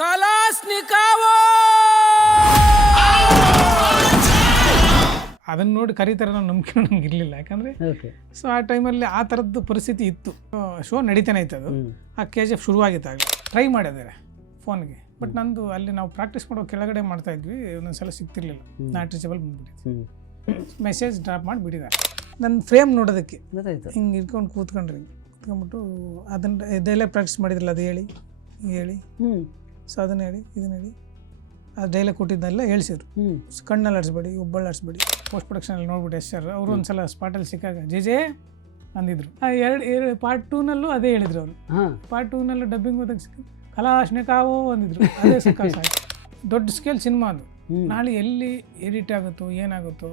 ಕಲಾಸ್ನಿಕಾವೋ ಅದನ್ನು ನೋಡಿ ಕರೀತಾರೆ ಅನ್ನೋ ನಂಬಿಕೆ ನನಗೆ ಇರಲಿಲ್ಲ. ಯಾಕಂದರೆ ಸೊ ಆ ಟೈಮಲ್ಲಿ ಆ ಥರದ್ದು ಪರಿಸ್ಥಿತಿ ಇತ್ತು. ಶೋ ನಡೀತಾನೆ ಇತ್ತು. ಅದು ಆ KGF ಶುರುವಾಗಿತ್ತು. ಆಗಲಿ ಟ್ರೈ ಮಾಡಿದ್ದಾರೆ ಫೋನ್ಗೆ. ಬಟ್ ನಂದು ಅಲ್ಲಿ ನಾವು ಪ್ರಾಕ್ಟೀಸ್ ಮಾಡೋ ಕೆಳಗಡೆ ಮಾಡ್ತಾಯಿದ್ವಿ. ಒಂದೊಂದ್ಸಲ ಸಿಗ್ತಿರ್ಲಿಲ್ಲ. ನಾಟ್ ರೀಚಬಲ್ ಬಂದ್ಬಿಟ್ಟಿತ್ತು. ಮೆಸೇಜ್ ಡ್ರಾಪ್ ಮಾಡಿ ಬಿಟ್ಟಿದ್ದಾರೆ. ನನ್ನ ಫ್ರೇಮ್ ನೋಡೋದಕ್ಕೆ ಹಿಂಗೆ ಇಟ್ಕೊಂಡು ಕೂತ್ಕೊಂಡ್ರಿ. ಕೂತ್ಕೊಂಡ್ಬಿಟ್ಟು ಅದನ್ನು ಡೈಲಾಗ್ ಪ್ರಾಕ್ಟೀಸ್ ಮಾಡಿದ್ರಲ್ಲ, ಅದು ಹೇಳಿ ಸೊ ಅದನ್ನು ಹೇಳಿ ಇದನ್ನು ಹೇಳಿ ಅದು ಡೈಲಾಗ್ ಕೊಟ್ಟಿದ್ದೆಲ್ಲ ಹೇಳ್ಸಿದ್ರು. ಕಣ್ಣಲ್ಲಿ ಆಡಿಸ್ಬೇಡಿ, ಒಬ್ಬಳು ಆಡಿಸ್ಬೇಡಿ. ಪೋಸ್ಟ್ ಪ್ರೊಡಕ್ಷನಲ್ಲಿ ನೋಡ್ಬಿಟ್ಟು ಎಸ್ ಸರ್ ಅವರು ಒಂದ್ಸಲ ಸ್ಪಾಟಲ್ಲಿ ಸಿಕ್ಕಾಗ ಜೆ ಅಂದಿದ್ರು. ಎರಡು ಪಾರ್ಟ್ 2ನಲ್ಲೂ ಅದೇ ಹೇಳಿದ್ರು ಅವರು. ಪಾರ್ಟ್ 2ನಲ್ಲೂ ಡಬ್ಬಿಂಗ್ ಹೋದಾಗ ಸಿಕ್ಕ ಕಲಾಶ್ನಿಕಾವೋ ಅಂದಿದ್ರು. ಅದೇ ಸಿಕ್ಕ ಸಾಕು. ದೊಡ್ಡ ಸ್ಕೇಲ್ ಸಿನಿಮಾ ಅದು. ನಾಳೆ ಎಲ್ಲಿ ಎಡಿಟ್ ಆಗುತ್ತೋ ಏನಾಗುತ್ತೋ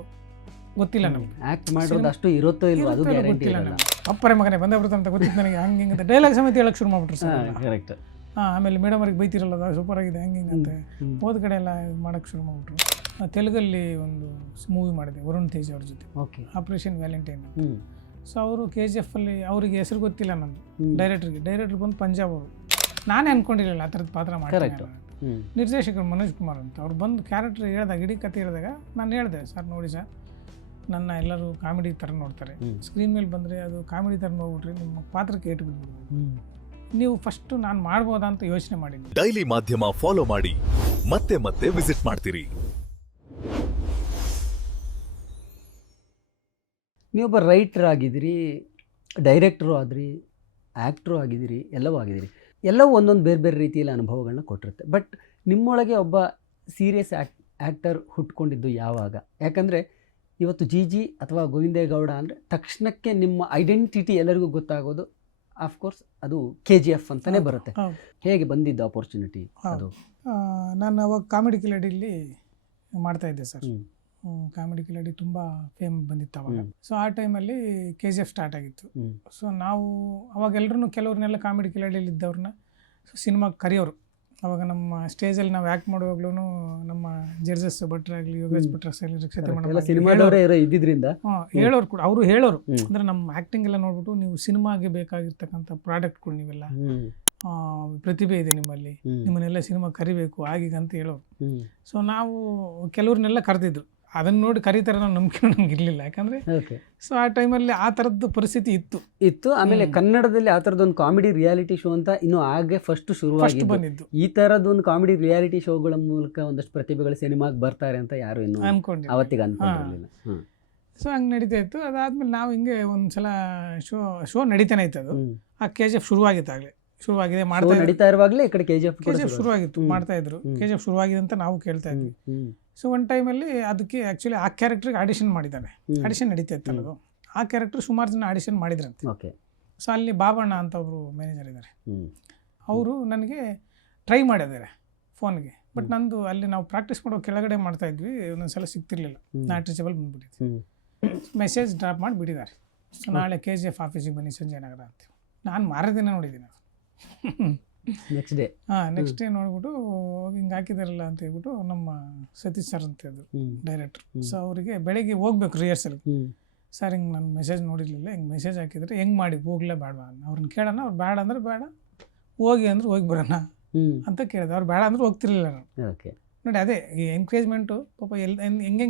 ಗೊತ್ತಿಲ್ಲ. ನಮ್ಗೆ ಆ್ಯಕ್ಟ್ ಮಾಡೋದು ಅಷ್ಟು ಇರುತ್ತೋ ಇಲ್ವೋ ಅದು ಗೊತ್ತಿಲ್ಲ. ನಮ್ಗೆ ಅಪ್ಪರೆ ಮಗನೇ ಬಂದೇ ಬರುತ್ತೆ ಅಂತ ಗೊತ್ತಿತ್ತು ನನಗೆ. ಹಂಗೆ ಹಿಂಗೆ ಡೈಲಾಗ್ ಸಮೇತ ಹೇಳಕ್ಕೆ ಶುರು ಮಾಡ್ಬಿಟ್ರು ಸರ್. ಕರೆಕ್ಟ್. ಆಮೇಲೆ ಮೇಡಮ್ ಅವ್ರಿಗೆ ಬೈತಿರಲ್ಲ, ಅದು ಸೂಪರ್ ಆಗಿದೆ ಹಂಗೆ ಹಿಂಗೆ ಅಂತ ಹೋದ ಕಡೆ ಎಲ್ಲ ಮಾಡೋಕ್ಕೆ ಶುರು ಮಾಡಿಬಿಟ್ರು. ತೆಲುಗಲ್ಲಿ ಒಂದು ಮೂವಿ ಮಾಡಿದೆ ವರುಣ್ ತೇಜ್ ಅವ್ರ ಜೊತೆ, ಆಪರೇಷನ್ ವ್ಯಾಲೆಂಟೈನ್. ಸೊ ಅವರು KGFಲ್ಲಿ ಅವರಿಗೆ ಹೆಸರು ಗೊತ್ತಿಲ್ಲ ನಂದು. ಡೈರೆಕ್ಟ್ರ್ ಬಂದು ಪಂಜಾಬ್ ಅವರು. ನಾನೇ ಅಂದ್ಕೊಂಡಿರಲಿಲ್ಲ ಆ ಥರದ ಪಾತ್ರ ಮಾಡ್ತಾರೆ. ನಿರ್ದೇಶಕರು ಮನೋಜ್ ಕುಮಾರ್ ಅಂತ ಅವ್ರು ಬಂದು ಕ್ಯಾರೆಕ್ಟರ್ ಹೇಳಿದಾಗ, ಇಡೀ ಕತೆ ಹೇಳಿದಾಗ ನಾನು ಹೇಳಿದೆ, ಸರ್ ನೋಡಿ ಸರ್, ನನ್ನ ಎಲ್ಲರೂ ಕಾಮಿಡಿ ಥರ ನೋಡ್ತಾರೆ, ಸ್ಕ್ರೀನ್ ಮೇಲೆ ಬಂದರೆ ಅದು ಕಾಮಿಡಿ ಥರ ನೋಡ್ಬಿಟ್ರಿ ನಿಮ್ಮ ಪಾತ್ರಕ್ಕೆ ಏಟು ಬಿದ್ಬಿಡ್ಬೋದು. ನೀವು ಫಸ್ಟು ನಾನು ಮಾಡ್ಬೋದಾ ಅಂತ ಯೋಚನೆ ಮಾಡಿದ್ವಿ. ಡೈಲಿ ಮಾಧ್ಯಮ ಫಾಲೋ ಮಾಡಿ, ಮತ್ತೆ ಮತ್ತೆ ವಿಸಿಟ್ ಮಾಡ್ತೀರಿ. ನೀವೊಬ್ಬ ರೈಟರ್ ಆಗಿದ್ದೀರಿ, ಡೈರೆಕ್ಟ್ರು ಆದ್ರಿ, ಆ್ಯಕ್ಟ್ರು ಆಗಿದ್ದೀರಿ, ಎಲ್ಲವೂ ಆಗಿದ್ದೀರಿ. ಎಲ್ಲವೂ ಒಂದೊಂದು ಬೇರೆ ಬೇರೆ ರೀತಿಯಲ್ಲಿ ಅನುಭವಗಳನ್ನ ಕೊಟ್ಟಿರುತ್ತೆ. ಬಟ್ ನಿಮ್ಮೊಳಗೆ ಒಬ್ಬ ಸೀರಿಯಸ್ ಆ್ಯಕ್ಟರ್ ಹುಟ್ಕೊಂಡಿದ್ದು ಯಾವಾಗ? ಯಾಕಂದರೆ ಇವತ್ತು ಜಿ ಅಥವಾ ಗೋವಿಂದೇಗೌಡ ಅಂದರೆ ತಕ್ಷಣಕ್ಕೆ ನಿಮ್ಮ ಐಡೆಂಟಿಟಿ ಎಲ್ಲರಿಗೂ ಗೊತ್ತಾಗೋದು ಆಫ್ಕೋರ್ಸ್ ಅದು KGF ಅಂತಲೇ ಬರುತ್ತೆ. ಹೇಗೆ ಬಂದಿದ್ದು ಆಪರ್ಚುನಿಟಿ ಅದು? ನಾನು ಅವಾಗ ಕಾಮಿಡಿ ಕಿಲಾಡಿಲಿ ಮಾಡ್ತಾಯಿದ್ದೆ ಸರ್. ಕಾಮಿಡಿ ಕಿಲಾಡಿ ತುಂಬ ಫೇಮ್ ಬಂದಿತ್ತು ಅವಾಗ. ಸೊ ಆ ಟೈಮಲ್ಲಿ KGF ಸ್ಟಾರ್ಟ್ ಆಗಿತ್ತು. ಸೊ ನಾವು ಅವಾಗ ಎಲ್ಲರೂ ಕೆಲವ್ರನ್ನೆಲ್ಲ ಕಾಮಿಡಿ ಕಿಲಾಡಿಯಲ್ಲಿ ಇದ್ದವ್ರನ್ನ ಸಿನಿಮಾಗೆ ಕರೆಯೋರು. ಅವಾಗ ನಮ್ಮ ಸ್ಟೇಜಲ್ಲಿ ನಾವು ಆ್ಯಕ್ಟ್ ಮಾಡುವಾಗ್ಲೂ ನಮ್ಮ ಜಡ್ಜಸ್ ಭಟ್ರಾಗಲಿ, ಯೋಗೇಶ್ ಭಟ್ರಾಗಲಿ, ಇದ್ದಿದ್ರಿಂದ ಹೇಳೋರು ಕೂಡ. ಅವರು ಹೇಳೋರು ಅಂದರೆ ನಮ್ಮ ಆ್ಯಕ್ಟಿಂಗ್ ಎಲ್ಲ ನೋಡ್ಬಿಟ್ಟು, ನೀವು ಸಿನಿಮಾಗೆ ಬೇಕಾಗಿರ್ತಕ್ಕಂಥ ಪ್ರಾಡಕ್ಟ್ಗಳು ನೀವೆಲ್ಲ ಪ್ರತಿಭೆ ಇದೆ ನಿಮ್ಮಲ್ಲಿ, ನಿಮ್ಮನ್ನೆಲ್ಲ ಸಿನಿಮಾ ಕರಿಬೇಕು ಆಗೀಗ ಅಂತ ಹೇಳೋರು. ಸೊ ನಾವು ಕೆಲವ್ರನ್ನೆಲ್ಲ ಕರೆದಿದ್ರು. ಅದನ್ನು ನೋಡಿ ಕರೀತಾರೆ ಅನ್ನೋ ನಂಬಿಕೆ ನನಗೆ ಇರಲಿಲ್ಲ. ಯಾಕಂದರೆ ಸೊ ಆ ಟೈಮಲ್ಲಿ ಆ ಥರದ್ದು ಪರಿಸ್ಥಿತಿ ಇತ್ತು. ಆಮೇಲೆ ಕನ್ನಡದಲ್ಲಿ ಆ ಥರದ್ದೊಂದು ಕಾಮಿಡಿ ರಿಯಾಲಿಟಿ ಶೋ ಅಂತ ಇನ್ನೂ ಹಾಗೆ ಫಸ್ಟ್ ಬಂದಿದ್ದು. ಈ ಥರದ್ದೊಂದು ಕಾಮಿಡಿ ರಿಯಾಲಿಟಿ ಶೋಗಳ ಮೂಲಕ ಒಂದಷ್ಟು ಪ್ರತಿಭೆಗಳು ಸಿನಿಮಾಗೆ ಬರ್ತಾರೆ ಅಂತ ಯಾರು ಇನ್ನೂ ಅವತ್ತಿಗೆ ಅನ್ಕೊಂಡಿರಲಿಲ್ಲ. ಸೊ ಹಂಗೆ ನಡೀತಾ ಇತ್ತು. ಅದಾದ್ಮೇಲೆ ನಾವು ಹಿಂಗೆ ಒಂದು ಸಲ ಶೋ ನಡೀತಾನೆ ಇತ್ತು. ಅದು ಆ KGF ಶುರುವಾಗಿತ್ತು. ಆಗಲೇ ಶುರುವಾಗಿದೆ, ನಡೀತಾ ಇರುವಾಗಲೇ ಈ ಕಡೆ KGF ಶುರುವಾಗಿತ್ತು, ಮಾಡ್ತಾ ಇದ್ರು. KGF ಶುರುವಾಗಿದೆ ಅಂತ ನಾವು ಕೇಳ್ತಾ ಇದ್ವಿ. ಸೊ ಒಂದು ಟೈಮಲ್ಲಿ ಅದಕ್ಕೆ ಆ್ಯಕ್ಚುಲಿ ಆ ಕ್ಯಾರೆಕ್ಟ್ರಿಗೆ ಆಡಿಷನ್ ಮಾಡಿದ್ದಾನೆ. ಆಡಿಷನ್ ನಡೀತಾ ಇತ್ತಲ್ಲ ಅದು. ಆ ಕ್ಯಾರೆಕ್ಟರ್ ಸುಮಾರು ಜನ ಆಡಿಷನ್ ಮಾಡಿದ್ರಂತೆ. ಸೊ ಅಲ್ಲಿ ಬಾಬಣ್ಣ ಅಂತ ಒಬ್ಬರು ಮ್ಯಾನೇಜರ್ ಇದ್ದಾರೆ. ಅವರು ನನಗೆ ಟ್ರೈ ಮಾಡಿದ್ದಾರೆ ಫೋನ್ಗೆ. ಬಟ್ ನಂದು ಅಲ್ಲಿ ನಾವು ಪ್ರಾಕ್ಟೀಸ್ ಮಾಡೋ ಕೆಳಗಡೆ ಮಾಡ್ತಾಯಿದ್ವಿ. ಒಂದೊಂದ್ಸಲ ಸಿಗ್ತಿರ್ಲಿಲ್ಲ, ನಾಟ್ ರೀಚಬಲ್ ಬಂದ್ಬಿಟ್ಟಿತ್ತು. ಮೆಸೇಜ್ ಡ್ರಾಪ್ ಮಾಡಿ ಬಿಟ್ಟಿದ್ದಾರೆ. ಸೊ ನಾಳೆ KGF ಆಫೀಸಿಗೆ ಬನ್ನಿ ಸಂಜಯ್ ನಗರ ಅಂತ. ನಾನು ಮಾರದಿನ ನೋಡಿದ್ದೀನಿ. ನೆಕ್ಸ್ಟ್ ಡೇ ನೋಡ್ಬಿಟ್ಟು ಹಿಂಗೆ ಹಾಕಿದಾರಲ್ಲ ಅಂತ ಹೇಳ್ಬಿಟ್ಟು ನಮ್ಮ ಸತೀಶ್ ಸರ್ ಅಂತ ಇದ್ರು ಡೈರೆಕ್ಟ್ರು. ಸೊ ಅವರಿಗೆ ಬೆಳಗ್ಗೆ ಹೋಗ್ಬೇಕು ರಿಹರ್ಸಲ್ಗೆ. ಸರ್ ಹಿಂಗೆ ನಾನು ಮೆಸೇಜ್ ನೋಡಿರಲಿಲ್ಲ, ಹಿಂಗೆ ಮೆಸೇಜ್ ಹಾಕಿದರೆ ಹೆಂಗೆ ಮಾಡಿ ಹೋಗ್ಲೇ ಬೇಡವಾ ಅವ್ರನ್ನ ಕೇಳೋಣ. ಅವ್ರು ಬೇಡ ಅಂದ್ರೆ ಬೇಡ, ಹೋಗಿ ಅಂದ್ರೆ ಹೋಗಿ ಬರೋಣ ಅಂತ ಕೇಳಿದೆ. ಅವ್ರು ಬೇಡ ಅಂದ್ರೆ ಹೋಗ್ತಿರ್ಲಿಲ್ಲ ನಾನು. ನೋಡಿ ಅದೇ ಈ ಎನ್ಕರೇಜ್ಮೆಂಟು ಪಾಪ ಹೆಂಗೆ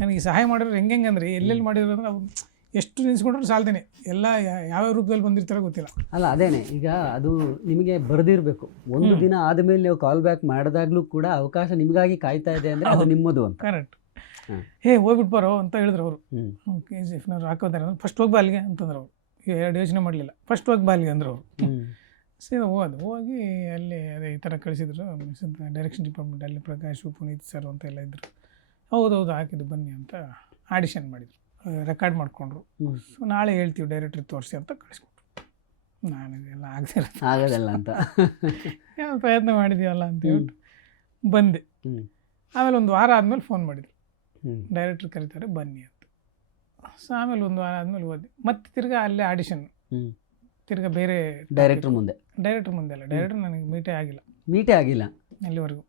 ನನಗೆ ಸಹಾಯ ಮಾಡಿರೋರು ಹೆಂಗೆ ಅಂದರೆ ಎಲ್ಲೆಲ್ಲಿ ಮಾಡಿರೋ ಅಂದ್ರೆ ಅವ್ರು ಎಷ್ಟು ನಿಲ್ಸ್ಕೊಂಡ್ರು ಸಾಲ್ದೇನೆ. ಎಲ್ಲ ಯಾವ್ಯಾವ ರೂಪದಲ್ಲಿ ಬಂದಿರ್ತಾರೋ ಗೊತ್ತಿಲ್ಲ. ಅಲ್ಲ ಅದೇನೆ, ಈಗ ಅದು ನಿಮಗೆ ಬರೆದಿರಬೇಕು. ಒಂದು ದಿನ ಆದಮೇಲೆ ನೀವು ಕಾಲ್ ಬ್ಯಾಕ್ ಮಾಡಿದಾಗಲೂ ಕೂಡ ಅವಕಾಶ ನಿಮಗಾಗಿ ಕಾಯ್ತಾ ಇದೆ ಅಂದರೆ ಅದು ನಿಮ್ಮದು ಅಂತ. ಕರೆಕ್ಟ್. ಹೋಗ್ಬಿಟ್ಟು ಬರೋ ಅಂತ ಹೇಳಿದ್ರು ಅವರು. KGFನವ್ರು ಹಾಕೋದಾರೆ ಅಂದ್ರೆ ಫಸ್ಟ್ ಹೋಗಿ ಬಾ ಅಲ್ಲಿಗೆ ಅಂತಂದ್ರೆ ಅವರು. ಎರಡು ಯೋಚನೆ ಮಾಡಲಿಲ್ಲ, ಫಸ್ಟ್ ಹೋಗಿ ಬಾ ಅಲ್ಲಿಗೆ ಅಂದರು ಅವರು. ಸೀದಾ ಹೋಗಿ ಅಲ್ಲಿ ಅದೇ ಈ ಥರ ಕಳಿಸಿದ್ರು. ಡೈರೆಕ್ಷನ್ ಡಿಪಾರ್ಟ್ಮೆಂಟ್ ಅಲ್ಲಿ ಪ್ರಕಾಶ್, ಪುನೀತ್ ಸರ್ ಅಂತ ಎಲ್ಲ ಇದ್ದರು. ಹೌದೌದು ಹಾಕಿದ್ದು ಬನ್ನಿ ಅಂತ ಆಡಿಷನ್ ಮಾಡಿದರು, ರೆಕಾರ್ಡ್ ಮಾಡಿಕೊಂಡ್ರು. ಸೊ ನಾಳೆ ಹೇಳ್ತೀವಿ ಡೈರೆಕ್ಟ್ರಿಗೆ ತೋರಿಸಿ ಅಂತ ಕಳಿಸ್ಕೊಟ್ರು. ನಾನು ಇದೆಲ್ಲ ಆಗೋದಲ್ಲ ಅಂತ ಪ್ರಯತ್ನ ಮಾಡಿದ್ದೀವಲ್ಲ ಅಂತ ಹೇಳ್ಬಿಟ್ಟು ಬಂದೆ. ಆಮೇಲೆ ಒಂದು ವಾರ ಆದಮೇಲೆ ಫೋನ್ ಮಾಡಿದ್ರು, ಡೈರೆಕ್ಟ್ರ್ ಕರೀತಾರೆ ಬನ್ನಿ ಅಂತ. ಸೊ ಆಮೇಲೆ ಒಂದು ವಾರ ಆದಮೇಲೆ ಹೋದೆ. ಮತ್ತೆ ತಿರ್ಗಾ ಅಲ್ಲೇ ಆಡಿಷನ್, ತಿರ್ಗಾ ಬೇರೆ ಡೈರೆಕ್ಟ್ರ್ ಮುಂದೆ ಅಲ್ಲ, ಡೈರೆಕ್ಟ್ರ್ ನನಗೆ ಮೀಟೇ ಆಗಿಲ್ಲ ಅಲ್ಲಿವರೆಗೂ.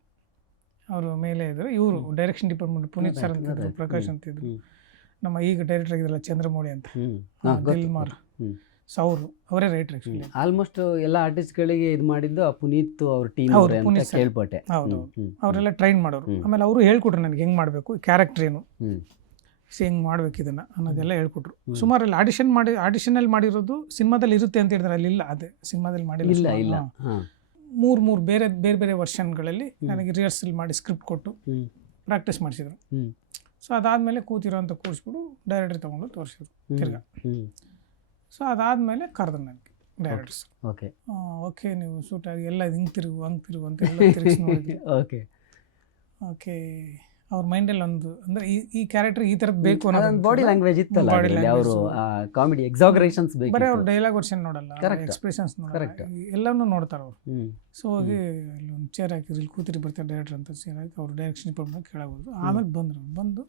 ಅವರು ಮೇಲೆ ಇದ್ದರು. ಇವರು ಡೈರೆಕ್ಷನ್ ಡಿಪಾರ್ಟ್ಮೆಂಟ್ ಪುನೀತ್ ಸರ್ ಅಂತಿದ್ರು, ಪ್ರಕಾಶ್ ಅಂತಿದ್ರು, ನಮ್ಮ ಈಗ ಡೈರೆಕ್ಟರ್ ಆಗಿದ್ರಲ್ಲ ಚಂದ್ರಮೌಳಿ ಅಂತ, ದಿಲ್ಮಾರ್. ಸೊ ಅವರೇ ರೈಟರ್ ಆ್ಯಕ್ಚುಲಿ. ಆಲ್ಮೋಸ್ಟ್ ಎಲ್ಲ ಆರ್ಟಿಸ್ಟ್ಗಳಿಗೆ ಇದು ಮಾಡಿದ್ದು ಆ ಪುನೀತ್ ಅವ್ರ ಟೀಮ್ ಹೌದು, ಅವರೇ ಅಂತ ಪುನೀತ್ ಸರ್. ಕೇಳ್ಪಟ್ಟೆ. ಹೌದು ಅವರೆಲ್ಲ ಟ್ರೈನ್ ಮಾಡೋರು. ಆಮೇಲೆ ಅವರು ಹೇಳ್ಕೊಟ್ರು ನನಗೆ ಹೆಂಗೆ ಮಾಡಬೇಕು, ಕ್ಯಾರೆಕ್ಟರ್ ಏನು, ಹೆಂಗೆ ಮಾಡ್ಬೇಕು ಇದನ್ನು ಅನ್ನೋದೆಲ್ಲ ಹೇಳ್ಕೊಟ್ರು. ಸುಮಾರು ಅಲ್ಲಿ ಆಡಿಷನಲ್ಲಿ ಮಾಡಿರೋದು ಸಿನಿಮಾದಲ್ಲಿ ಇರುತ್ತೆ ಅಂತ ಹೇಳಿದ್ರೆ ಅಲ್ಲಿ ಇಲ್ಲ, ಅದೇ ಸಿನಿಮಾದಲ್ಲಿ ಇಲ್ಲ ಇಲ್ಲ ಮಾಡಿಲ್ಲ. ಮೂರು ಬೇರೆ ಬೇರೆ ವರ್ಷನ್ಗಳಲ್ಲಿ ನನಗೆ ರಿಹರ್ಸಲ್ ಮಾಡಿ ಸ್ಕ್ರಿಪ್ಟ್ ಕೊಟ್ಟು ಪ್ರಾಕ್ಟೀಸ್ ಮಾಡಿಸಿದ್ರು. ಸೊ ಅದಾದಮೇಲೆ ಕೂತಿರೋಂಥ ಕೂರಿಸ್ಬಿಟ್ಟು ಡೈರೆಕ್ಟರ್ ತೊಗೊಂಡು ತೋರಿಸಿದ್ರು ತಿರ್ಗಾ. ಸೊ ಅದಾದಮೇಲೆ ಕರೆದ್ರು ನನಗೆ ಡೈರೆಕ್ಟರ್ಸ್. ಓಕೆ ನೀವು ಸೂಟ್ ಆಗಿ ಎಲ್ಲ ಹಿಂಗೆ ತಿರುಗು ಹಂಗೆ ತಿರುಗು ಅಂತ ಎಲ್ಲ ತಿರುಗಿಸಿ ನೋಡಿದ್ವಿ. ಓಕೆ ಅವ್ರ ಮೈಂಡಲ್ಲಿ ಒಂದು ಅಂದರೆ ಈ ಕ್ಯಾರೆಕ್ಟರ್ ಈ ಥರದ್ದು ಬೇಕು ಅನ್ನೋ ಬಾಡಿ ಲ್ಯಾಂಗ್ವೇಜ್ ಇತ್ತಲ್ಲ, ಅವರು ಕಾಮಿಡಿ ಎಕ್ಸಾಗರೇಷನ್ಸ್ ಬೇಕು. ಬರೀ ಅವ್ರು ಡೈಲಾಗ್ ವರ್ಷನ್ ನೋಡಲ್ಲ, ಎಕ್ಸ್ಪ್ರೆಷನ್ಸ್ ನೋಡಲ್ಲ, ಎಲ್ಲವನ್ನೂ ನೋಡ್ತಾರೆ ಅವರು. ಸೊ ಹೋಗಿ ಅಲ್ಲಿ ಒಂದು ಚೇರ್ ಹಾಕಿದ್ರು, ಇಲ್ಲಿ ಕೂತಿರಿ ಬರ್ತಾರೆ ಡೈರೆಕ್ಟರ್ ಅಂತ ಚೇರ್ ಹಾಕಿ ಅವ್ರು ಡೈರೆಕ್ಷನ್ ಡಿಪಾರ್ಟ್ಮೆಂಟ್ ಕೆಳಗೆ ಹೋದ್ರು. ಆಮೇಲೆ ಬಂದು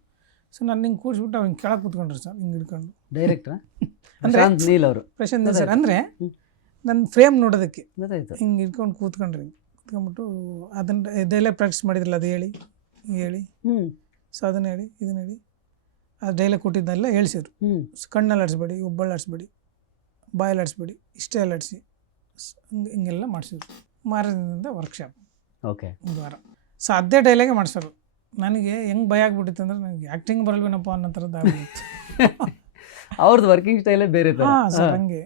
ಸೊ ನಾನು ಹಿಂಗೆ ಕೂರಿಸ್ಬಿಟ್ಟು ಅವ್ರು ಹಿಂಗೆ ಕೆಳಗೆ ಕೂತ್ಕೊಂಡ್ರು ಸರ್, ಹಿಂಗೆ ಹಿಡ್ಕೊಂಡು. ಡೈರೆಕ್ಟರ್ ಪ್ರಶಾಂತ್ ನೀಲ್ ಸರ್ ಅಂದರೆ ನನ್ನ ಫ್ರೇಮ್ ನೋಡೋದಕ್ಕೆ ಹಿಂಗೆ ಹಿಡ್ಕೊಂಡು ಕೂತ್ಕೊಂಡ್ರಿ. ಕೂತ್ಕೊಂಡ್ಬಿಟ್ಟು ಅದನ್ನು ಡೈಲಾಗ್ ಪ್ರಾಕ್ಟೀಸ್ ಮಾಡಿದ್ರಲ್ಲ, ಅದು ಹೇಳಿ ಸೊ ಅದನ್ನ ಹೇಳಿ ಇದನ್ನ ಹೇಳಿ ಅದು ಡೈಲಾಗ್ ಕೊಟ್ಟಿದ್ದೆಲ್ಲ ಹೇಳ್ಸಿದ್ರು. ಕಣ್ಣಲ್ಲಿ ಆಡಿಸ್ಬೇಡಿ, ಒಬ್ಬಳು ಆಡಿಸ್ಬೇಡಿ, ಬಾಯಲ್ಲಿ ಆಡಿಸ್ಬೇಡಿ, ಇಷ್ಟೇ ಎಲ್ಲ ಆಡಿಸಿ ಹಿಂಗೆಲ್ಲ ಮಾಡಿಸಿದ್ರು. ಮಾರದಿಂದ ವರ್ಕ್ಶಾಪ್ ಒಂದು ವಾರ. ಸೊ ಅದೇ ಡೈಲಾಗೇ ಮಾಡಿಸೋರು. ನನಗೆ ಹೆಂಗೆ ಭಯ ಆಗ್ಬಿಟ್ಟಿತ್ತು ಅಂದರೆ ನನಗೆ ಆ್ಯಕ್ಟಿಂಗ್ ಬರಲ್ವೇನಪ್ಪ ಅನ್ನೋ ಥರದ್ದು ಆಗ್ಬಿಟ್ಟಿತ್ತು. ಅವ್ರದ್ದು ವರ್ಕಿಂಗ್ ಸ್ಟೈಲೇ ಬೇರೆ. ಹಾಂ ಸರ್, ಹಂಗೆ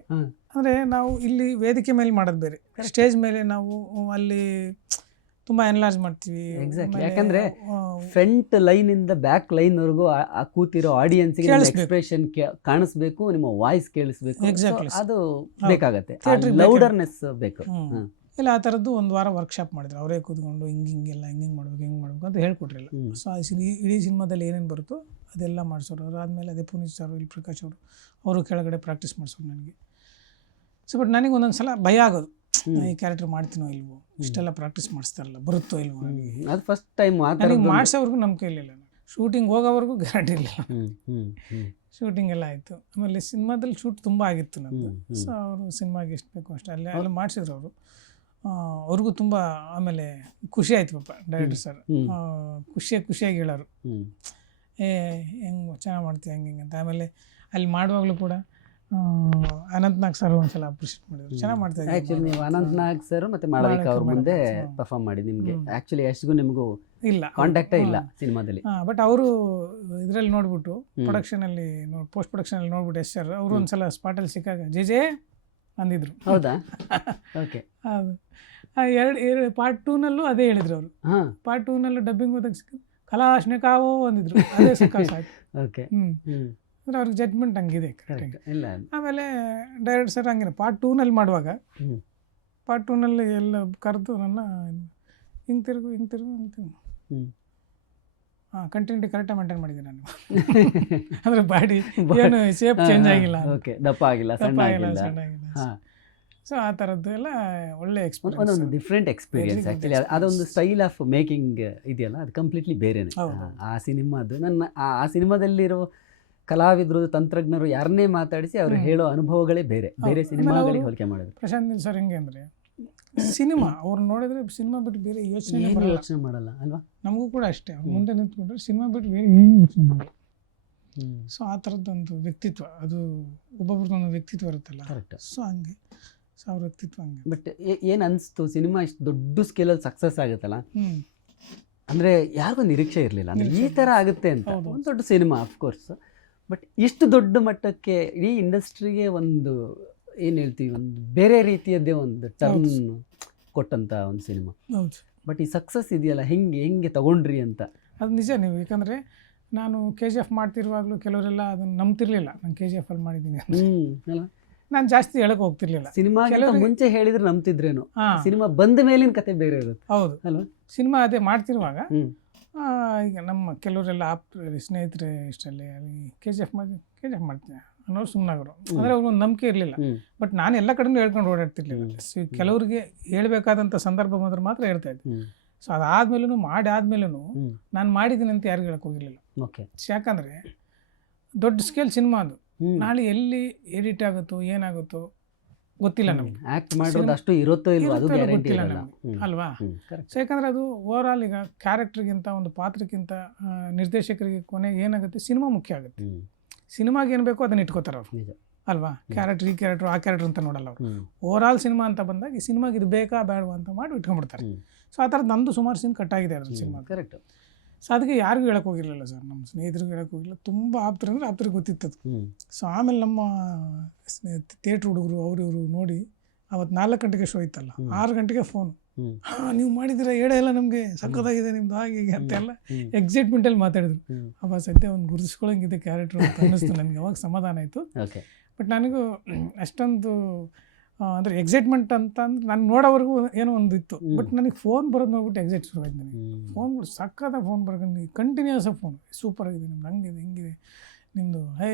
ಅಂದರೆ ನಾವು ಇಲ್ಲಿ ವೇದಿಕೆ ಮೇಲೆ ಮಾಡೋದು ಬೇರೆ, ಸ್ಟೇಜ್ ಮೇಲೆ ನಾವು ಅಲ್ಲಿ ತುಂಬ ಎನ್ಲಾರ್ಜ್ ಮಾಡ್ತೀವಿ. ಎಕ್ಸಾಕ್ಟ್ಲಿ, ಯಾಕಂದ್ರೆ ಫ್ರಂಟ್ ಲೈನ್ ಇಂದ ಬ್ಯಾಕ್ ಲೈನ್ ವರೆಗೂ ಆ ಕೂತಿರೋ ಆಡಿಯನ್ಸ್ಗೆ ಎಕ್ಸ್ಪ್ರೆಷನ್ ಕಾಣಿಸ್ಬೇಕು, ನಿಮ್ಮ ವಾಯ್ಸ್ ಕೇಳಿಸ್ಬೇಕು. ಅದು ಬೇಕಾಗತ್ತೆ, ಲೌಡರ್ನೆಸ್ ಬೇಕು. ಇಲ್ಲ ಆ ಥರದ್ದು ಒಂದು ವಾರ ವರ್ಕ್ಶಾಪ್ ಮಾಡಿದ್ರು. ಅವರೇ ಕೂತ್ಕೊಂಡು ಹಿಂಗೆಲ್ಲ ಹಿಂಗೆ ಮಾಡ್ಬೇಕು ಅಂತ ಹೇಳ್ಕೊಟ್ರಿಲ್ಲ. ಸೊ ಇಡೀ ಸಿನಿಮಾದಲ್ಲಿ ಏನೇನು ಬರುತ್ತೋ ಅದೆಲ್ಲ ಮಾಡಿಸೋರು. ಅದಾದಮೇಲೆ ಅದೇ ಪುನೀತ್ ಸರ್, ಇಲ್ಲಿ ಪ್ರಕಾಶ್ ಅವರು ಕೆಳಗಡೆ ಪ್ರಾಕ್ಟೀಸ್ ಮಾಡಿಸೋರು ನನಗೆ. ಸೊ ಬಟ್ ನನಗೆ ಒಂದೊಂದು ಸಲ ಭಯ ಆಗೋದು, ಈ ಕ್ಯಾರೆಕ್ಟರ್ ಮಾಡ್ತೀನೋ ಇಲ್ವೋ, ಇಷ್ಟೆಲ್ಲ ಪ್ರಾಕ್ಟೀಸ್ ಮಾಡಿಸ್ತಾರಲ್ಲ, ಬರುತ್ತೋ ಇಲ್ವೋ. ಅದು ಫಸ್ಟ್ ಟೈಮ್ ನನಗೆ ಮಾಡಿಸೋವರೆಗೂ ನಂಬಿಕೆ ಇರಲಿಲ್ಲ. ಶೂಟಿಂಗ್ ಹೋಗೋವರೆಗೂ ಗ್ಯಾರಂಟಿ ಇರಲಿಲ್ಲ. ಶೂಟಿಂಗ್ ಎಲ್ಲ ಆಯಿತು. ಆಮೇಲೆ ಸಿನಿಮಾದಲ್ಲಿ ಶೂಟ್ ತುಂಬ ಆಗಿತ್ತು ನಂದು. ಸೊ ಅವರು ಸಿನಿಮಾಗೆ ಎಷ್ಟು ಬೇಕೋ ಅಷ್ಟೇ ಅಲ್ಲೇ ಮಾಡಿಸಿದ್ರು ಅವರು. ಅವ್ರಿಗೂ ತುಂಬ ಆಮೇಲೆ ಖುಷಿ ಆಯಿತು ಪಾಪ ಡೈರೆಕ್ಟರ್ ಸರ್. ಖುಷಿಯಾಗಿ ಹೇಳೋರು, ಹೆಂಗೆ ಚೆನ್ನಾಗಿ ಮಾಡ್ತೀವಿ ಹಂಗೆ ಹಿಂಗೆ ಅಂತ. ಆಮೇಲೆ ಅಲ್ಲಿ ಮಾಡುವಾಗಲೂ ಕೂಡ ಅನಂತ್ನಾಗ್ ಸರ್ ಒಂದ್ಸಲ ಅಪ್ರಿಷಿಯೇಟ್ ಮಾಡಿದ್ರು, ಚೆನ್ನಾಗಿ ಮಾಡ್ತಾರೆ. ಆ್ಯಕ್ಚುಲಿ ನೀವು ಅನಂತ್ನಾಗ್ ಸರ್ ಮತ್ತು ಮಾಳವಿಕಾ ಅವ್ರ ಮುಂದೆ ಪರ್ಫಾರ್ಮ್ ಮಾಡಿ ನಿಮಗೆ ಆ್ಯಕ್ಚುಲಿ ಎಷ್ಟಿಗೂ ನಿಮಗೂ ಇಲ್ಲ ಕಾಂಟ್ಯಾಕ್ಟೇ ಇಲ್ಲ ಸಿನಿಮಾದಲ್ಲಿ. ಬಟ್ ಅವರು ಇದರಲ್ಲಿ ನೋಡ್ಬಿಟ್ಟು ಪ್ರೊಡಕ್ಷನಲ್ಲಿ ಪೋಸ್ಟ್ ಪ್ರೊಡಕ್ಷನಲ್ಲಿ ನೋಡ್ಬಿಟ್ಟು ಎಸ್ ಸರ್ ಅವರು ಒಂದ್ಸಲ ಸ್ಪಾಟಲ್ಲಿ ಸಿಕ್ಕಾಗ ಜೆ ಅಂದಿದ್ರು. ಹೌದಾ? ಓಕೆ. ಹೌದು, ಎರಡು ಪಾರ್ಟ್ 2ನಲ್ಲೂ ಅದೇ ಹೇಳಿದ್ರು ಅವರು. ಪಾರ್ಟ್ 2ನಲ್ಲೂ ಡಬ್ಬಿಂಗ್ ಹೋದಾಗ ಕಲಾಶ್ನೆ ಕಾವೋ ಅಂದಿದ್ರು, ಅದೇ ಸಾಕು. ಓಕೆ. ಅಂದರೆ ಅವ್ರಿಗೆ ಜಡ್ಜ್ಮೆಂಟ್ ಹಂಗಿದೆ ಕರೆಕ್ಟಾಗಿ. ಆಮೇಲೆ ಡೈರೆಕ್ಟ್ ಸರ್ ಹಂಗೆ ಪಾರ್ಟ್ 2ನಲ್ಲಿ ಮಾಡುವಾಗ ಪಾರ್ಟ್ 2ನಲ್ಲಿ ಎಲ್ಲ ಕರೆದು ನನ್ನ ಹಿಂಗೆ ತಿರುಗು ಕಂಟಿನ್ಯೂಟಿ ಕರೆಕ್ಟಾಗಿ ಮೇಂಟೈನ್ ಮಾಡಿದ್ದೀನಿ ನಾನು. ಅಂದರೆ ಬಾಡಿ ಏನು ಶೇಪ್ ಚೇಂಜ್ ಆಗಿಲ್ಲ, ದಪ್ಪ ಆಗಿಲ್ಲ, ಸಣ್ಣ ಆಗಿಲ್ಲ. ಸೊ ಆ ಥರದ್ದು ಎಲ್ಲ ಒಳ್ಳೆ ಎಕ್ಸ್ಪೀರಿಯನ್ಸ್, ಒಂದೊಂದು ಡಿಫ್ರೆಂಟ್ ಎಕ್ಸ್ಪೀರಿಯನ್ಸ್. ಆ್ಯಕ್ಚುಲಿ ಅದೊಂದು ಸ್ಟೈಲ್ ಆಫ್ ಮೇಕಿಂಗ್ ಇದೆಯಲ್ಲ, ಅದು ಕಂಪ್ಲೀಟ್ಲಿ ಬೇರೆನೇ ಆ ಸಿನಿಮಾದು. ಆ ಸಿನಿಮಾದಲ್ಲಿರೋ ಕಲಾವಿದರು, ತಂತ್ರಜ್ಞರು ಯಾರನ್ನೇ ಮಾತಾಡಿಸಿ ಅವ್ರು ಹೇಳೋ ಅನುಭವಗಳೇ ಬೇರೆ ಸಿನಿಮಾಗಳಿಗೆ ಹೋಲಿಕೆ ಮಾಡಿದ್ರು. ಪ್ರಶಾಂತ್ ನೀಲ್ ಸರ್ ಹೆಂಗೆ ಅಂದರೆ ಸಿನಿಮಾ ಅವ್ರು ನೋಡಿದ್ರೆ ಸಿನಿಮಾ ಬಿಟ್ಟು ಬೇರೆ ಯೋಚನೆ ಮಾಡಲ್ಲ ಅಲ್ವಾ? ನಮಗೂ ಕೂಡ ಅಷ್ಟೇ, ಅವ್ರು ಮುಂದೆ ನಿಂತ್ಕೊಂಡ್ರೆ ಸಿನಿಮಾ ಬಿಟ್ಟು ಬೇರೆ ಏನು ಯೋಚನೆ ಮಾಡಲ್ಲ. ಸೊ ಆ ಥರದ್ದೊಂದು ವ್ಯಕ್ತಿತ್ವ, ಅದು ಒಬ್ಬೊಬ್ರದ್ದೊಂದು ವ್ಯಕ್ತಿತ್ವ ಇರುತ್ತಲ್ಲ. ಸೊ ಹಂಗೆ ಅವ್ರ ವ್ಯಕ್ತಿತ್ವ ಹಂಗೆ. ಬಟ್ ಏನು ಅನಿಸ್ತು, ಸಿನಿಮಾ ಇಷ್ಟು ದೊಡ್ಡ ಸ್ಕೇಲಲ್ಲಿ ಸಕ್ಸಸ್ ಆಗುತ್ತಲ್ಲ, ಅಂದರೆ ಯಾರಿಗೂ ನಿರೀಕ್ಷೆ ಇರಲಿಲ್ಲ ಅಂದರೆ ಈ ಥರ ಆಗುತ್ತೆ ಅಂತ. ಒಂದು ದೊಡ್ಡ ಸಿನಿಮಾ ಅಫ್ಕೋರ್ಸ್, ಬಟ್ ಇಷ್ಟು ದೊಡ್ಡ ಮಟ್ಟಕ್ಕೆ ಇಡೀ ಇಂಡಸ್ಟ್ರಿಗೆ ಒಂದು ಏನು ಹೇಳ್ತೀವಿ, ಒಂದು ಬೇರೆ ರೀತಿಯದ್ದೇ ಒಂದು ಟರ್ನ್ ಕೊಟ್ಟಂಥ ಒಂದು ಸಿನಿಮಾ. ಬಟ್ ಈ ಸಕ್ಸಸ್ ಇದೆಯಲ್ಲ, ಹೆಂಗೆ ತಗೊಂಡ್ರಿ ಅಂತ. ಅದು ನಿಜ. ನೀವು ಯಾಕಂದರೆ ನಾನು KGF ಮಾಡ್ತಿರುವಾಗಲೂ ಕೆಲವರೆಲ್ಲ ಅದನ್ನು ನಂಬ್ತಿರ್ಲಿಲ್ಲ, ನಾನು KGF ಅಲ್ಲಿ ಮಾಡಿದ್ದೀನಿ ಅಲ್ಲ. ನಾನು ಜಾಸ್ತಿ ಹೇಳಕ್ಕೆ ಹೋಗ್ತಿರ್ಲಿಲ್ಲ. ಸಿನಿಮಾ ಮುಂಚೆ ಹೇಳಿದ್ರೆ ನಂಬ್ತಿದ್ರೇನು, ಸಿನಿಮಾ ಬಂದ ಮೇಲಿನ ಕತೆ ಬೇರೆ ಇರುತ್ತೆ. ಹೌದು ಅಲ್ವಾ? ಸಿನಿಮಾ ಅದೇ ಮಾಡ್ತಿರುವಾಗ ಈಗ ನಮ್ಮ ಕೆಲವರೆಲ್ಲ ಸ್ನೇಹಿತರೆ ಇಷ್ಟರಲ್ಲಿ KGF ಮಾಡ್ತೀನಿ ಅನ್ನೋರು ಸುಮ್ಮನಾಗರು. ಅಂದರೆ ಅವ್ರಿಗೊಂದು ನಂಬಿಕೆ ಇರಲಿಲ್ಲ. ಬಟ್ ನಾನು ಎಲ್ಲ ಕಡೆನೂ ಹೇಳ್ಕೊಂಡು ಓಡಾಡ್ತಿರ್ಲಿಲ್ಲ. ಕೆಲವರಿಗೆ ಹೇಳ್ಬೇಕಾದಂಥ ಸಂದರ್ಭ ಬಂದ್ರೆ ಮಾತ್ರ ಹೇಳ್ತಾ ಇದ್ದೆ. ಸೊ ಅದಾದ್ಮೇಲೂ ಆದ್ಮೇಲೂ ನಾನು ಮಾಡಿದ್ದೀನಿ ಅಂತ ಯಾರಿಗೂ ಹೇಳಕ್ಕೆ ಹೋಗಿರಲಿಲ್ಲ. ಯಾಕಂದರೆ ದೊಡ್ಡ ಸ್ಕೇಲ್ ಸಿನಿಮಾ ಅದು, ನಾಳೆ ಎಲ್ಲಿ ಎಡಿಟ್ ಆಗುತ್ತೋ ಏನಾಗುತ್ತೋ ಗೊತ್ತಿಲ್ಲ ನಮ್ಗೆ. ಆ್ಯಕ್ಟ್ ಮಾಡೋದು ಅಷ್ಟು ಇರುತ್ತೋ ಇಲ್ವೋ ಅದು ಗೊತ್ತಿಲ್ಲ ನಮಗೆ ಅಲ್ವಾ? ಸೊ ಯಾಕಂದರೆ ಅದು ಓವರ್ ಆಲ್ ಈಗ ಕ್ಯಾರೆಕ್ಟರ್ಗಿಂತ ಒಂದು ಪಾತ್ರಕ್ಕಿಂತ ನಿರ್ದೇಶಕರಿಗೆ ಕೊನೆಗೆ ಏನಾಗುತ್ತೆ, ಸಿನಿಮಾ ಮುಖ್ಯ ಆಗುತ್ತೆ. ಸಿನಿಮಾಗೆ ಏನು ಬೇಕೋ ಅದನ್ನ ಇಟ್ಕೋತಾರೆ ಅವರು ಅಲ್ವಾ, ಕ್ಯಾರೆಕ್ಟರ್ ಈ ಕ್ಯಾರೆಕ್ಟರ್ ಆ ಕ್ಯಾರೆಕ್ಟರ್ ಅಂತ ನೋಡಲ್ಲ ಅವರು. ಓವರ್ ಆಲ್ ಸಿನಿಮಾ ಅಂತ ಬಂದಾಗ ಈ ಸಿನಿಮಾಗೆ ಇದು ಬೇಕಾ ಬೇಡವಾ ಅಂತ ಮಾಡಿ ಇಟ್ಕೊಂಡ್ಬಿಡ್ತಾರೆ. ಸೊ ಆ ಥರದ್ದು ನಮ್ಮದು ಸುಮಾರು ಸೀನ್ ಕಟ್ಟಾಗಿದೆ ಅದ್ರಲ್ಲಿ ಸಿನಿಮಾ. ಕರೆಕ್ಟ್. ಸೊ ಅದಕ್ಕೆ ಯಾರಿಗೂ ಹೇಳಕ್ಕೆ ಹೋಗಿರಲಿಲ್ಲ ಸರ್, ನಮ್ಮ ಸ್ನೇಹಿತರಿಗೂ ಹೇಳಕ್ಕೆ ಹೋಗಿಲ್ಲ. ತುಂಬ ಆಪ್ತರು ಅಂದರೆ ಆಪ್ತರಿಗೆ ಗೊತ್ತಿತ್ತದು. ಸೊ ಆಮೇಲೆ ನಮ್ಮ ಥಿಯೇಟ್ರ್ ಹುಡುಗರು ಅವರು ಇವರು ನೋಡಿ ಅವತ್ತು 4 ಗಂಟೆಗೆ ಶೋ ಇತ್ತಲ್ಲ, 6 ಗಂಟೆಗೆ ಫೋನ್, ನೀವು ಮಾಡಿದ್ದೀರಾ ಹೇಳೇ ಇಲ್ಲ ನಮಗೆ, ಸಕ್ಕತ್ತಾಗಿದೆ ನಿಮ್ದು ಹಾಗೆ ಹೀಗೆ ಅಂತೆಲ್ಲ ಎಕ್ಸೈಟ್ಮೆಂಟಲ್ಲಿ ಮಾತಾಡಿದ್ರು. ಅವಾಗ ಸದ್ಯ ಒಂದು ಗುರುತಿಸ್ಕೊಳ್ಳೋಂಗಿದೆ ಕ್ಯಾರೆಕ್ಟ್ರು ಅಂತ ಅನ್ನಿಸ್ತು ನನಗೆ. ಅವಾಗ ಸಮಾಧಾನ ಆಯಿತು. ಬಟ್ ನನಗೂ ಅಷ್ಟೊಂದು ಅಂದರೆ ಎಕ್ಸೈಟ್ಮೆಂಟ್ ಅಂತ ಅಂದ್ರೆ ನಾನು ನೋಡೋವರೆಗೂ ಏನೋ ಒಂದು ಇತ್ತು. ಬಟ್ ನನಗೆ ಫೋನ್ ಬರೋದು ನೋಡ್ಬಿಟ್ಟು ಎಕ್ಸೈಟ್ ಶುರುವಾಯ್ತು ನನಗೆ. ಫೋನ್ಗಳು ಸಕ್ಕತ್ತಾಗಿ ಫೋನ್ ಬರೋದು, ಕಂಟಿನ್ಯೂಸ್ ಆಗಿ ಫೋನ್, ಸೂಪರ್ ಆಗಿದೆ ನಿಮ್ದು, ಹಂಗಿದೆ ಹಿಂಗಿದೆ ನಿಮ್ಮದು, ಹೇ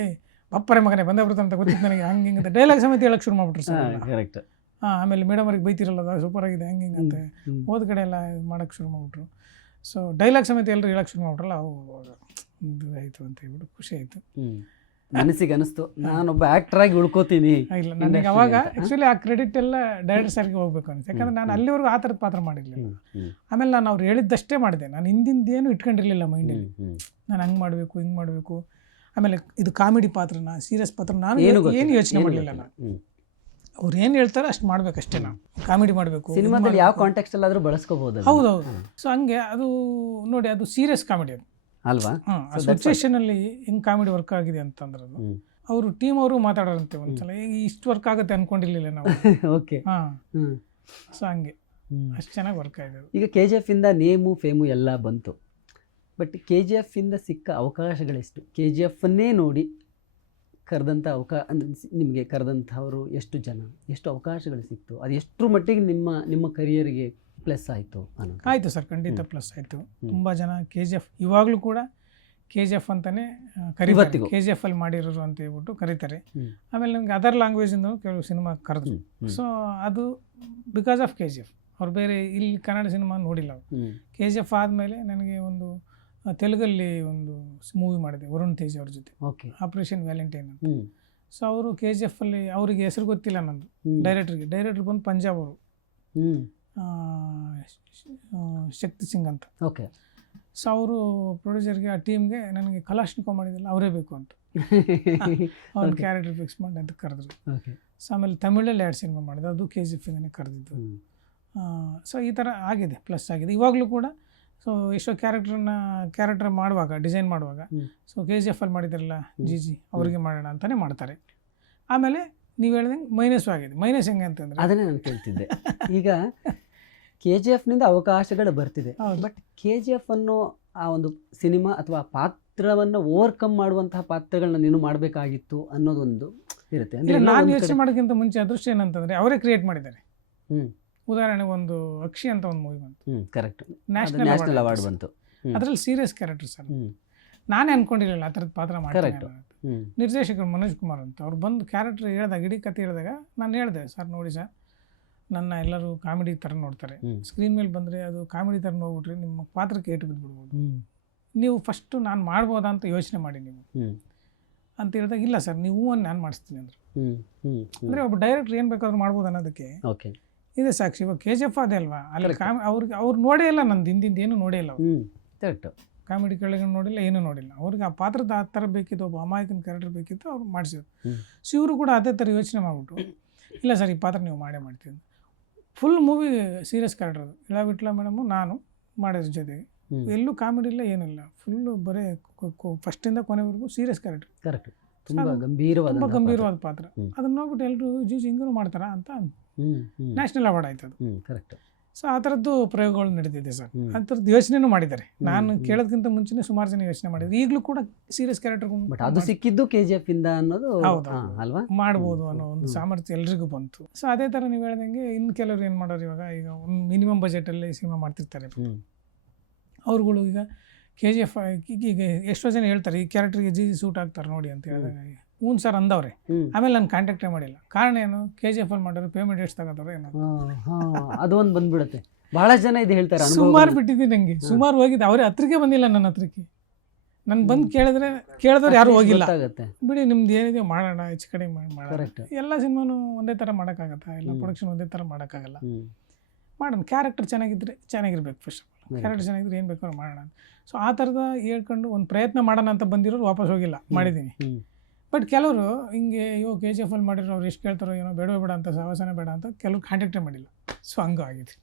ಬಪ್ಪರೆ ಮಗನೇ ಬಂದೇ ಬರುತ್ತೆ ಅಂತ ಗೊತ್ತಿತ್ತು ನನಗೆ, ಹಂಗೆ ಹಿಂಗೆ ಡೈಲಾಗ್ ಸಮೇತ ಹೇಳಕ್ಕೆ ಶುರು ಮಾಡ್ಬಿಟ್ರು ಸರ್. ಕರೆಕ್ಟ್. ಆಮೇಲೆ ಮೇಡಮ್ ಅವ್ರಿಗೆ ಬೈತಿರಲ್ಲ ಸೂಪರ್ ಆಗಿದೆ ಹಂಗೆ ಹಿಂಗೆ ಅಂತ ಹೋದ ಕಡೆ ಎಲ್ಲ ಮಾಡೋಕ್ಕೆ ಶುರು ಮಾಡಿಬಿಟ್ರು. ಸೊ ಡೈಲಾಗ್ ಸಮೇತ ಎಲ್ಲರೂ ಹೇಳಕ್ಕೆ ಶುರು ಮಾಡ್ಬಿಟ್ರಲ್ಲ, ಇದು ಆಯಿತು ಅಂತ ಹೇಳ್ಬಿಟ್ಟು ಖುಷಿ ಆಯಿತು. ಮನಸ್ಸಿಗೆ ಅನಿಸ್ತು ನಾನೊಬ್ಬ ಆ್ಯಕ್ಟರ್ ಆಗಿ ಉಳ್ಕೋತೀನಿ. ಇಲ್ಲ, ನನಗೆ ಅವಾಗ ಆ್ಯಕ್ಚುಲಿ ಆ ಕ್ರೆಡಿಟ್ ಎಲ್ಲ ಡೈರೆಕ್ಟರ್ ಸರ್ಗೆ ಹೋಗ್ಬೇಕು ಅನಿಸ್ತು. ಯಾಕಂದರೆ ನಾನು ಅಲ್ಲಿವರೆಗೂ ಆ ಥರದ ಪಾತ್ರ ಮಾಡಿರಲಿಲ್ಲ. ಆಮೇಲೆ ನಾನು ಅವ್ರು ಹೇಳಿದ್ದಷ್ಟೇ ಮಾಡಿದೆ, ನಾನು ಹಿಂದಿಂದೇನು ಇಟ್ಕೊಂಡಿರಲಿಲ್ಲ ಮೈಂಡಲ್ಲಿ, ನಾನು ಹಂಗೆ ಮಾಡಬೇಕು ಹಿಂಗೆ ಮಾಡಬೇಕು. ಆಮೇಲೆ ಇದು ಕಾಮಿಡಿ ಪಾತ್ರನ ಸೀರಿಯಸ್ ಪಾತ್ರ ನಾನು ಏನು ಯೋಚನೆ ಮಾಡಲಿಲ್ಲ. ನಾನು ಅವ್ರು ಏನು ಹೇಳ್ತಾರೆ ಅಷ್ಟು ಮಾಡ್ಬೇಕಷ್ಟೇ. ನಾವು ಕಾಮಿಡಿ ಮಾಡಬೇಕು, ಸಿನಿಮಾದಲ್ಲಿ ಯಾವ ಕಾಂಟೆಕ್ಸ್ಟ್ ಅಲ್ಲಾದರೂ ಬಳಸ್ಕೋಬಹುದು. ಹೌದೌದು. ಸೊ ಹಂಗೆ ಅದು ನೋಡಿ, ಅದು ಸೀರಿಯಸ್ ಕಾಮಿಡಿ ಅದು ಅಲ್ವಾ. ಆ ಸಿಚುವೇಶನಲ್ಲಿ ಹೆಂಗೆ ಕಾಮಿಡಿ ವರ್ಕ್ ಆಗಿದೆ ಅಂತಂದ್ರೆ ಅವರು ಟೀಮ್ ಅವರು ಮಾತಾಡೋರಂತೆ ಒಂದ್ಸಲ, ಇಷ್ಟು ವರ್ಕ್ ಆಗುತ್ತೆ ಅನ್ಕೊಂಡಿರ್ಲಿಲ್ಲ ನಾವು. ಓಕೆ. ಸೊ ಹಂಗೆ ಅಷ್ಟು ಚೆನ್ನಾಗಿ ವರ್ಕ್ ಆಗಿದೆ. ಈಗ KGF ಇಂದ ನೇಮು ಫೇಮು ಎಲ್ಲ ಬಂತು, ಬಟ್ KGF ಇಂದ ಸಿಕ್ಕ ಅವಕಾಶಗಳೆಷ್ಟು? KGF-ಅನ್ನೇ ನೋಡಿ ಕರೆದಂಥ ನಿಮಗೆ ಕರೆದಂಥವರು ಎಷ್ಟು ಜನ, ಎಷ್ಟು ಅವಕಾಶಗಳು ಸಿಕ್ತು, ಅದು ಎಷ್ಟರ ಮಟ್ಟಿಗೆ ನಿಮ್ಮ ಕರಿಯರ್ಗೆ ಪ್ಲಸ್ ಆಯಿತು ಅನ್ನೋ? ಆಯಿತು ಸರ್, ಖಂಡಿತ ಪ್ಲಸ್ ಆಯಿತು. ತುಂಬ ಜನ KGF ಇವಾಗಲೂ ಕೂಡ KGF ಅಂತಲೇ ಕರೀತಾರೆ, KGF ಅಲ್ಲಿ ಮಾಡಿರೋರು ಅಂತ ಹೇಳ್ಬಿಟ್ಟು ಕರೀತಾರೆ. ಆಮೇಲೆ ನನಗೆ ಅದರ್ ಲ್ಯಾಂಗ್ವೇಜಿಂದ ಕೆಲವು ಸಿನಿಮಾ ಕರೆದ್ರು. ಸೊ ಅದು ಬಿಕಾಸ್ ಆಫ್ KGF. ಅವ್ರು ಬೇರೆ ಇಲ್ಲಿ ಕನ್ನಡ ಸಿನಿಮಾ ನೋಡಿಲ್ಲ ಅವರು. KGF ಆದಮೇಲೆ ನನಗೆ ಒಂದು ತೆಲುಗಲ್ಲಿ ಒಂದು ಮೂವಿ ಮಾಡಿದೆ ವರುಣ್ ತೇಜ್ ಅವ್ರ ಜೊತೆ, ಆಪರೇಷನ್ ವ್ಯಾಲೆಂಟೈನ್ ಅಂತ. ಸೊ ಅವರು KGF ಅಲ್ಲಿ ಅವರಿಗೆ ಹೆಸರು ಗೊತ್ತಿಲ್ಲ ನಂದು, ಡೈರೆಕ್ಟರ್ ಬಂದು ಪಂಜಾಬ್ ಅವರು, ಶಕ್ತಿ ಸಿಂಗ್ ಅಂತ. ಓಕೆ. ಸೊ ಅವರು ಪ್ರೊಡ್ಯೂಸರ್ಗೆ ಆ ಟೀಮ್ಗೆ ನನಗೆ ಕಲಾಶ್ನಿಕೋ ಮಾಡಿದಲ್ಲ ಅವರೇ ಬೇಕು ಅಂತ ಅವ್ರ ಕ್ಯಾರೆಕ್ಟರ್ ಫಿಕ್ಸ್ ಮಾಡಿ ಅಂತ ಕರೆದ್ರು. ಸೊ ಆಮೇಲೆ ತಮಿಳಲ್ಲಿ 2 ಸಿನಿಮಾ ಮಾಡಿದೆ, ಅದು KGF ಇಂದನೇ ಕರೆದಿದ್ದು. ಸೊ ಈ ಥರ ಆಗಿದೆ, ಪ್ಲಸ್ ಆಗಿದೆ. ಇವಾಗಲೂ ಕೂಡ ಸೊ ಎಷ್ಟೋ ಕ್ಯಾರೆಕ್ಟರ್ ಮಾಡುವಾಗ, ಡಿಸೈನ್ ಮಾಡುವಾಗ, ಸೊ KGF ಅಲ್ಲಿ ಮಾಡಿದಾರಲ್ಲ ಜಿ ಅವರಿಗೆ ಮಾಡೋಣ ಅಂತಲೇ ಮಾಡ್ತಾರೆ. ಆಮೇಲೆ ನೀವು ಹೇಳ್ದಂಗೆ ಮೈನಸ್ಸು ಆಗಿದೆ. ಮೈನಸ್ ಹೆಂಗೆ ಅಂತಂದರೆ ಅದನ್ನೇ ನಾನು ಕೇಳ್ತಿದ್ದೆ. ಈಗ KGF-ನಿಂದ ಅವಕಾಶಗಳು ಬರ್ತಿದೆ, ಬಟ್ KGF ಅನ್ನೋ ಆ ಒಂದು ಸಿನಿಮಾ ಅಥವಾ ಪಾತ್ರವನ್ನು ಓವರ್ಕಮ್ ಮಾಡುವಂತಹ ಪಾತ್ರಗಳನ್ನ ನೀನು ಮಾಡಬೇಕಾಗಿತ್ತು ಅನ್ನೋದೊಂದು ಇರುತ್ತೆ. ಅಂದರೆ ನಾನು ಯೋಚನೆ ಮಾಡೋಕ್ಕಿಂತ ಮುಂಚೆ ಅದೃಷ್ಟ ಏನಂತಂದರೆ ಅವರೇ ಕ್ರಿಯೇಟ್ ಮಾಡಿದ್ದಾರೆ. ಉದಾಹರಣೆಗೆ ಒಂದು ಅಕ್ಷಿ ಅಂತ ಒಂದು ಮೂವಿ ಬಂತು, ಕರೆಕ್ಟ್, ನ್ಯಾಷನಲ್ ಅವಾರ್ಡ್ ಬಂತು. ಅದರಲ್ಲಿ ಸೀರಿಯಸ್ ಕ್ಯಾರೆಕ್ಟರ್ ಸರ್, ನಾನೇ ಅನ್ಕೊಂಡಿರಲಿಲ್ಲ ಆ ಥರದ ಪಾತ್ರ ಮಾಡ್ತಾರೆ. ನಿರ್ದೇಶಕರು ಮನೋಜ್ ಕುಮಾರ್ ಅಂತ ಅವ್ರು ಬಂದು ಕ್ಯಾರೆಕ್ಟರ್ ಹೇಳಿದಾಗ, ಇಡೀ ಕತೆ ಹೇಳಿದಾಗ ನಾನು ಹೇಳಿದೆ, ಸರ್ ನೋಡಿ ಸರ್, ನನ್ನ ಎಲ್ಲರೂ ಕಾಮಿಡಿ ಥರ ನೋಡ್ತಾರೆ, ಸ್ಕ್ರೀನ್ ಮೇಲೆ ಬಂದರೆ ಅದು ಕಾಮಿಡಿ ಥರ ನೋಡ್ಬಿಟ್ರೆ ನಿಮ್ಮ ಪಾತ್ರಕ್ಕೆ ಏಟು ಬಿದ್ದುಬಿಡ್ಬೋದು, ನೀವು ಫಸ್ಟು ನಾನು ಮಾಡ್ಬೋದಾ ಅಂತ ಯೋಚನೆ ಮಾಡಿ ನೀವು ಅಂತ ಹೇಳಿದಾಗ, ಇಲ್ಲ ಸರ್ ನೀವು ನಾನು ಮಾಡಿಸ್ತೀನಿ ಅಂದರು. ಅಂದರೆ ಒಬ್ಬ ಡೈರೆಕ್ಟ್ರ್ ಏನು ಬೇಕಾದ್ರೂ ಮಾಡ್ಬೋದು ಅನ್ನೋದಕ್ಕೆ ಇದೆ ಸಾಕ್ಷಿ. ಇವಾಗ KGF ಅದೇ ಅಲ್ವಾ, ಅಲ್ಲಿ ಅವ್ರು ನೋಡೇ ಇಲ್ಲ, ನಂದು ಹಿಂದಿಂದ ಏನು ನೋಡೇ ಇಲ್ಲ ಅವರು. ಕರೆಕ್ಟ್. ಕಾಮಿಡಿ ಕೆಳಗೆ ನೋಡಿಲ್ಲ, ಏನೂ ನೋಡಿಲ್ಲ. ಅವ್ರಿಗೆ ಆ ಪಾತ್ರದ ಆ ಥರ ಬೇಕಿತ್ತು, ಒಬ್ಬ ಅಮಾಯಕನ ಕ್ಯಾರೆಕ್ಟರ್ ಬೇಕಿತ್ತು, ಅವ್ರು ಮಾಡಿಸಿದ್ರು. ಸೊ ಇವರು ಕೂಡ ಅದೇ ಥರ ಯೋಚನೆ ಮಾಡಿಬಿಟ್ಟು, ಇಲ್ಲ ಸರ್ ಈ ಪಾತ್ರ ನೀವು ಮಾಡೇ ಮಾಡ್ತೀನಿ. ಫುಲ್ ಮೂವಿ ಸೀರಿಯಸ್ ಕ್ಯಾರೆಕ್ಟರ್ ಅದು. ಇಳಬಿಟ್ಲ ಮೇಡಮು ನಾನು ಮಾಡೋದ್ರ ಜೊತೆಗೆ ಎಲ್ಲೂ ಕಾಮಿಡಿ ಇಲ್ಲ, ಏನಿಲ್ಲ, ಫುಲ್ಲು ಬರೀ ಫಸ್ಟಿಂದ ಕೊನೆವರೆಗೂ ಸೀರಿಯಸ್ ಕ್ಯಾರೆಕ್ಟರ್. ಕರೆಕ್ಟ್. ತುಂಬ ಗಂಭೀರವಾದ ಪಾತ್ರ. ಅದನ್ನ ನೋಡ್ಬಿಟ್ಟು ಎಲ್ಲರೂ ಹಿಂಗೂ ಮಾಡ್ತಾರಾ ಅಂತ ನ್ಯಾಷನಲ್ ಅವಾರ್ಡ್ ಆಯ್ತು ಅದು. ಕರೆಕ್ಟ್. ಸೊ ಆ ಥರದ್ದು ಪ್ರಯೋಗಗಳು ನಡೆದಿದೆ ಸರ್. ಆ ಥರದ್ದು ಯೋಚನೆನೂ ಮಾಡಿದ್ದಾರೆ. ನಾನು ಕೇಳೋದಕ್ಕಿಂತ ಮುಂಚೆನೇ ಸುಮಾರು ಜನ ಯೋಚನೆ ಮಾಡಿದ್ರು. ಈಗಲೂ ಕೂಡ ಸೀರಿಯಸ್ ಕ್ಯಾರೆಕ್ಟರ್ ಅದು ಸಿಕ್ಕಿದ್ದು KGF ಇಂದ ಅನ್ನೋದು ಅಲ್ವಾ, ಮಾಡ್ಬೋದು ಅನ್ನೋ ಒಂದು ಸಾಮರ್ಥ್ಯ ಎಲ್ರಿಗೂ ಬಂತು. ಸೊ ಅದೇ ಥರ ನೀವು ಹೇಳ್ದಂಗೆ ಇನ್ನು ಕೆಲವರು ಏನು ಮಾಡೋರು, ಇವಾಗ ಈಗ ಒಂದು ಮಿನಿಮಮ್ ಬಜೆಟಲ್ಲಿ ಸಿನಿಮಾ ಮಾಡ್ತಿರ್ತಾರೆ ಅವ್ರುಗಳು. ಈಗ KGF ಈಗ ಎಷ್ಟೋ ಜನ ಹೇಳ್ತಾರೆ ಈ ಕ್ಯಾರೆಕ್ಟರ್ಗೆ ಜಿ ಸೂಟ್ ಆಗ್ತಾರೆ ನೋಡಿ ಅಂತ ಹೇಳಿದಾಗ, ಹ್ಞೂ ಸರ್ ಅಂದವ್ರೆ. ಆಮೇಲೆ ನಾನು ಕಾಂಟ್ಯಾಕ್ಟೇ ಮಾಡಿಲ್ಲ. ಕಾರಣ ಏನು, KGF ಅಲ್ಲಿ ಮಾಡೋರು ಪೇಮೆಂಟ್ ಎಷ್ಟು ತಗೋತಾರೆ ಏನೋ, ಅದೊಂದು ಬಂದ್ಬಿಡುತ್ತೆ. ಬಹಳ ಜನ ಇದು ಹೇಳ್ತಾರೆ. ಸುಮಾರು ಬಿಟ್ಟಿದ್ದೀನಿ ನನಗೆ, ಸುಮಾರು ಹೋಗಿದ್ದೆ. ಅವರೇ ಹತ್ರಕ್ಕೆ ಬಂದಿಲ್ಲ ನನ್ನ ಹತ್ರಕ್ಕೆ. ನಾನು ಬಂದು ಕೇಳಿದವ್ರು ಯಾರು ಹೋಗಿಲ್ಲ. ಬಿಡಿ ನಿಮ್ದು ಏನಿದೆ ಮಾಡೋಣ, ಹೆಚ್ಚು ಕಡಿಮೆ ಮಾಡೋಣ. ಎಲ್ಲ ಸಿನಿಮಾನು ಒಂದೇ ಥರ ಮಾಡೋಕ್ಕಾಗತ್ತಾ? ಎಲ್ಲ ಪ್ರೊಡಕ್ಷನ್ ಒಂದೇ ಥರ ಮಾಡೋಕ್ಕಾಗಲ್ಲ. ಮಾಡೋಣ, ಕ್ಯಾರೆಕ್ಟರ್ ಚೆನ್ನಾಗಿದ್ರೆ ಚೆನ್ನಾಗಿರ್ಬೇಕು. ಫಸ್ಟ್ ಕ್ಯಾರೆಕ್ಟರ್ ಚೆನ್ನಾಗಿದ್ರೆ ಏನು ಬೇಕಾದ್ರೂ ಮಾಡೋಣ. ಸೊ ಆ ಥರದ ಹೇಳ್ಕೊಂಡು ಒಂದು ಪ್ರಯತ್ನ ಮಾಡೋಣ ಅಂತ ಬಂದಿರೋರು ವಾಪಸ್ ಹೋಗಿಲ್ಲ. ಮಾಡಿದ್ದೀನಿ, ಬಟ್ ಕೆಲವರು ಹಿಂಗೆ ಕೆ ಜಿ ಎಫ್ ಅಲ್ಲಿ ಮಾಡಿರೋ ಅವ್ರು ಎಷ್ಟು ಕೇಳ್ತಾರೋ ಏನೋ ಬೇಡ ಬೇಡ ಅಂತ ಸಹವಾಸನೆ ಬೇಡ ಅಂತ ಕೆಲವ್ರು ಕಾಂಟ್ಯಾಕ್ಟೇ ಮಾಡಿಲ್ಲ. ಸೊ ಹಂಗೂ ಆಗಿದೆ.